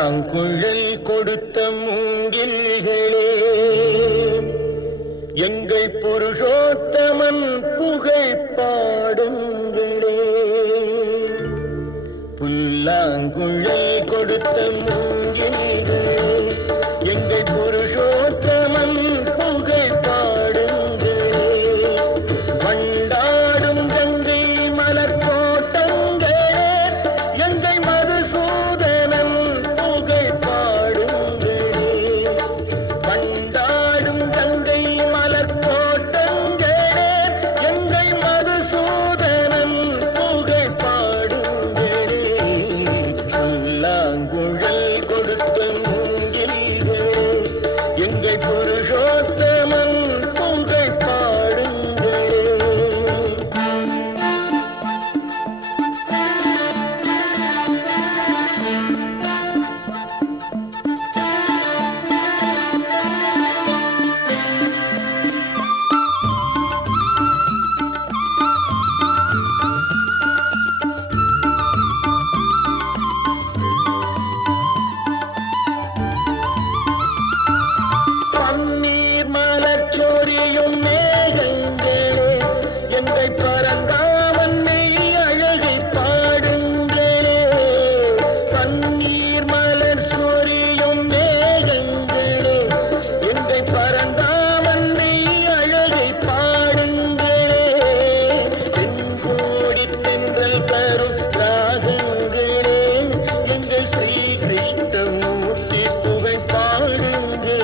புல்லாங்குழல் கொடுத்த மூங்கில்களே, எங்கள் புருஷோத்தமன் புகழ் பாடுங்களே. புல்லாங்குழல் கொடுத்த மூங்கில்களே, எங்கள் புருஷோத்தமன் புகழ் பாடுங்களே. வண்டாடும் கங்கை மலர் கோட்டங்களே, எங்கள் மதுசூதனன் புகழ் பாடுங்களே. வண்டாடும் கங்கை மலர் கோட்டங்களே, எங்கள் மதுசூதனன் புகழ் பாடுங்களே. புல்லாங்குழல் கொடுத்த மூங்கில்களே, எங்கள் புருஷோத்தமன் புகழ் பாடுங்களே. பன்னீர் மலர் சொரியும் மேகங்களே, எங்கள் பரந்தாமன் மெய் அழகை பாடுங்களே. பன்னீர் மலர் சொரியும் மேகங்களே, எங்கள் பரந்தாமன் மெய் அழகை பாடுங்களே. தென்கோடி தென்றல் தரும் ராகங்களே, எங்கள் ஸ்ரீ கிருஷ்ணமூர்த்தி புகழ் பாடுங்களே.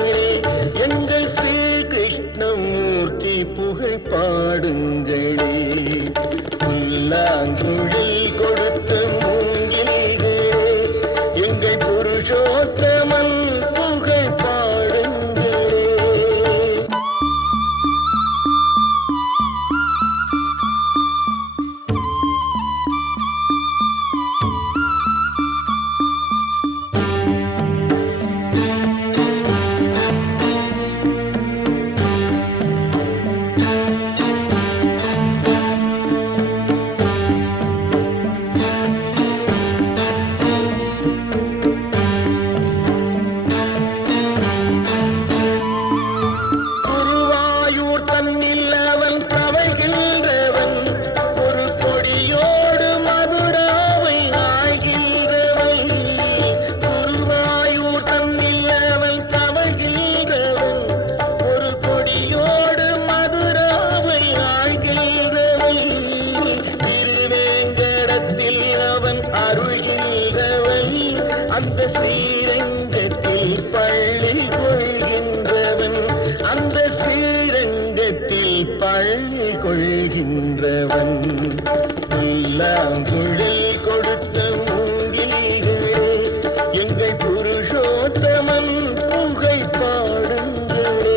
எங்கள் ஸ்ரீ கிருஷ்ணமூர்த்தி புகழ் பாடுங்களே. புல்லாங்குழல் கொடுத்த மூங்கில்களே, எங்கள் புருஷோத்தமன் புகழ் பாடுங்களே. குருவாயூர் தன்னில் அவன் தவழ்கின்றவன், ஒரு கொடியோடு மதுராவை ஆய்கின்றவன். குருவாயூர் தன்னில் அவன் தவழ்கின்றவன், ஒரு கொடியோடு மதுராவை ஆய்கின்றவன். திருவேங்கடத்தில் அவன் அருள்கின்றவன், அந்த ஸ்ரீரங்கத்தில் பள்ளி கொள்கின்றவன். அந்த ஸ்ரீரங்கத்தில் பள்ளி கொள்கின்றவன். புல்லாங்குழல் கொடுத்த மூங்கில்களே, எங்கள் புருஷோத்தமன் புகழ் பாடுங்களே.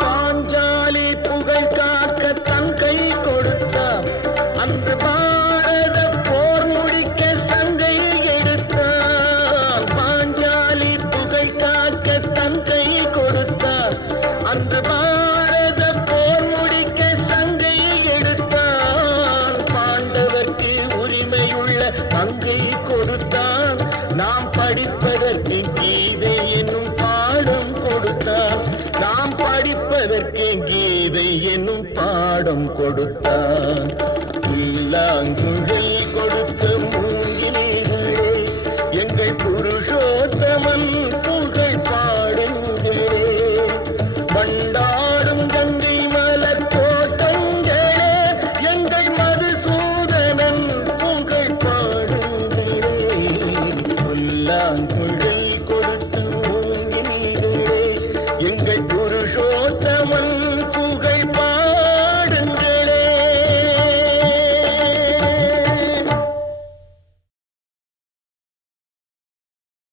பாஞ்சாலி புகழ் காக்க தன் கை கொடுத்தான், அன்று பாரத போர் முடிக்க சங்கை எடுத்தான். பாஞ்சாலி புகழ் காக்க தன் கை கொடுத்தான், அன்று பாரத போர் முடிக்க சங்கை எடுத்தான். பாண்டவர்க்கு உரிமையுள்ள பங்கை கொடுத்தான், நாம் படிப்பதற்கு கீதை என்னும் பாடம் கொடுத்தான். நாம் படிப்பதற்கு கீதை என்னும் பாடம் கொடுத்தான். புல்லாங்குழல் கொடுத்த